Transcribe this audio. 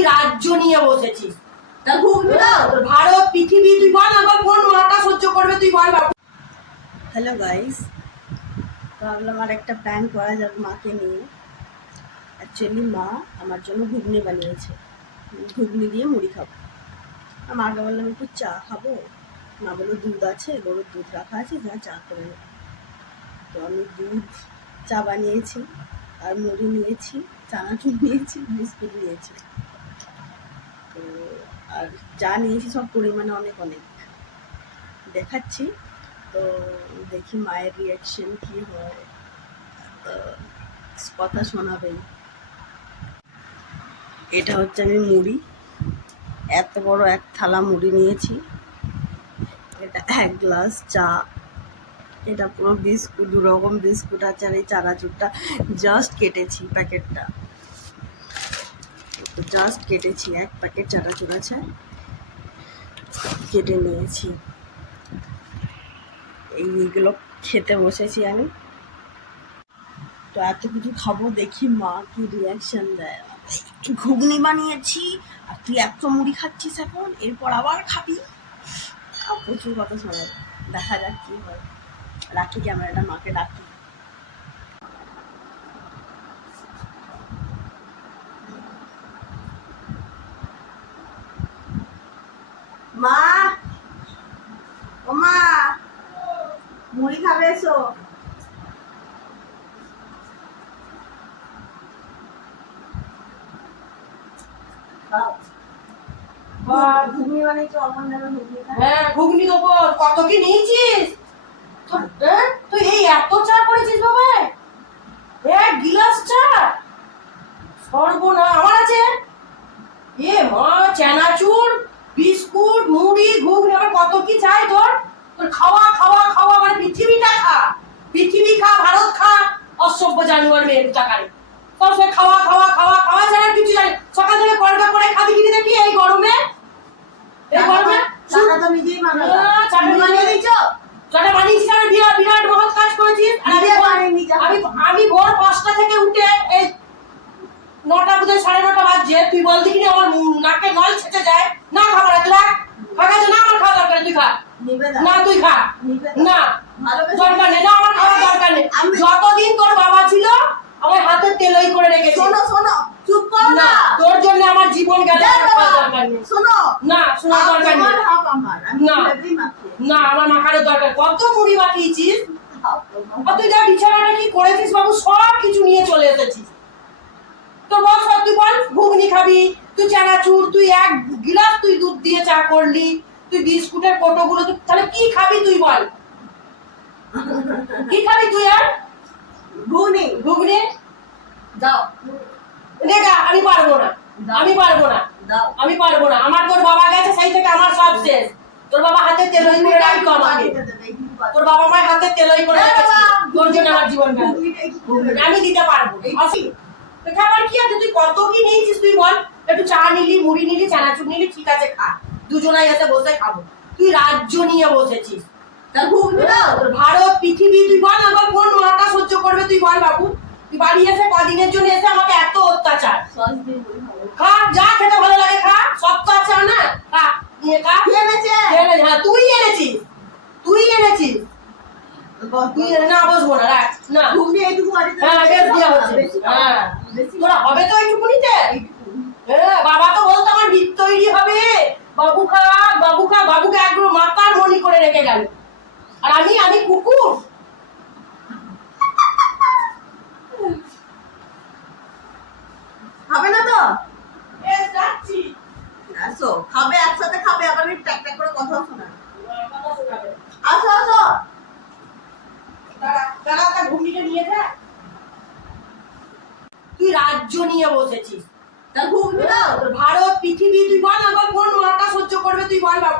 তুই রাজ্য নিয়ে বসেছিস। তা ঘুরবি না তোর ভারত পৃথিবী, তুই বল আবার কোন মাটা সহ্য করবে, তুই বল বাবু। হ্যালো গাইস, ভাবলাম আর একটা প্ল্যান করা যাক মাকে নিয়ে। অ্যাকচুয়ালি মা আমার জন্য ঘুগনি বানিয়েছে, ঘুগনি দিয়ে মুড়ি খাবো। আর মাকে বললাম একটু চা খাবো। মা বললো দুধ আছে, গরুর দুধ রাখা আছে, যা চা করে নেব। তো আমি দুধ চা বানিয়েছি, আর মুড়ি নিয়েছি, চানাচুর নিয়েছি, বিস্কুট নিয়েছি। তো আর যা নিয়েছি সব পরিমাণে অনেক অনেক দেখাচ্ছি। তো দেখি মায়ের রিয়াকশন কি হয়, কথা শোনাবেই। এটা হচ্ছে আমি মুড়ি, এত বড় এক থালা মুড়ি নিয়েছি। এটা 1 গ্লাস চা, এটা পুরো বিস্কুট, 2 রকম বিস্কুট আছে। আর এই চানাচুরটা জাস্ট কেটেছি, প্যাকেটটা জাস্ট কেটেছি, 1 প্যাকেট চানাচুর আছে, কেটে নিয়েছি। এইগুলো খেতে বসেছি আমি। তো এত কিছু খাবো, দেখি মা কি রিয়াকশন দেয়। ঘুগনি বানিয়েছি আর তুই এত মুড়ি খাচ্ছিস এখন, এরপর আবার খাবি। প্রচুর কথা শোনাবে, দেখা যাক কি হয়। রাখি ক্যামেরাটা, মাকে ডাকি। মা, ও মা, মুড়ি খাবে এসো। ঘুগনি বানিয়েছি, অমন নেবে ঘুগনি। হ্যাঁ ঘুগনি দেবো। কত কি নিয়েছিস তুই? এই এত চা করেছিস বাবা, 1 গিলাস চা? সর্বনা, আমার আছে এ মা, চানাচুর, বিস্কুট, মুড়ি, ঘুগনি, আবার কত কি চাই তোর? তোর খাওয়া খাওয়া খাওয়া মানে পৃথিবীটা খা, পৃথিবী খা, ভারত খা। অসভ্য জানুয়ার মেয়ে টাকারে সবসময় খাওয়া খাওয়া খাওয়া খাওয়া ছাড়া কিছু জানি। সকাল থেকে করবা করে খাবি কিনে দেখি এই গরমে, এই গরমে। টাকা তো নিজেই বানাবো, চাটা বানিয়ে দিয়েছো, চাটা বানিয়েছিস, আর বিরাট বিরাট মহৎ কাজ করেছিস। আমি ভোর 5টা থেকে উঠে এই 9টা বোধহয় 9:30 বাজছে, তুই বল দেখি আমার নাকে নল ছেঁচে যায়। না খাবার তোরা খাওয়া না, আমার খাওয়া দরকার তুই খা না, তুই খা না, দরকার নেই না, আমার খাওয়া দরকার নেই। যতদিন তোর বাবা ছিল আমার হাতে তেলই করে রেখেছে। শোনো শোনো, চুপ কর না, তোর জন্য আমার জীবন গেল, দরকার নেই। শোনো না, শোনা দরকার নেই। না না, আমার মাখানোর দরকার। কত মুড়ি মাখিয়েছিস, আর তুই যা বিছানাটা কি করেছিস বাবু, সব কিছু নিয়ে চলে এসেছিস। তোর বল সব, তুই বল ঘুগনি খাবি, তুই চানাচুর, তুই 1 গিলাস তুই দুধ দিয়ে চা করলি, তুই বিস্কুটের কোটোগুলো, তুই তাহলে কি খাবি তুই বল? কি খাবি তুই? আর ঘুগনি ঘুগনি দাও, দেখা। আমি পারবো না, আমি পারবো না, আমি পারবো না। আমার তোর বাবা গেছে সেই থেকে আমার সব শেষ। তোর বাবা হাতে তেলই করে রাখতো আমাকে, তোর বাবা আমার হাতে তেলই করে রেখেছে। তোর জন্য আমার জীবন গেল, আমি দিতে পারবো। খাবার কি আছে, তুই কত কি নিয়েছিস তুই বল? একটু চা নিলি, মুড়ি নিলি, চানাচুর নিলি, ঠিক আছে খা, দুজনাই এসে বসে খাবো। তুই রাজ্য নিয়ে বসেছিস। তা ঘুরবি না তোর ভারত পৃথিবী, তুই বল আবার কোন মাটা সহ্য করবে, তুই বল বাবু। তুই বাড়ি এসে কদিনের জন্য এসে আমাকে এত অত্যাচার। খা, যা খেতে ভালো লাগে খা, সব তো আছে না, খা নিয়ে খা। হ্যাঁ তুই এনেছিস, তুই এনেছিস। তুই না, বসবো না, রাখ না। ঘুগনি এইটুকু বাড়িতে, হ্যাঁ বেশ দেওয়া হচ্ছে। হ্যাঁ তোরা হবে তো এইটুকুনিতে। হ্যাঁ বাবা তো বলতো আমার ভিত তৈরি হবে, বাবু খা বাবু খা, বাবুকে একদম মাথার মনি করে রেখে গেল। আর আমি কুকুর। খাবে না তো? বেশ যাচ্ছি। আসো, খাবে, একসাথে খাবে, আবার ট্যাক ট্যাক করে কথা শোনা। কথা শোনাবে। আসো আসো, দাঁড়া ঘুমিয়ে নিয়ে যা। তুই রাজ্য নিয়ে বসেছিস। তা ঘুরবি না তোর ভারত পৃথিবী, তুই বল আবার কোন মাটা সহ্য করবে, তুই বল বাবু।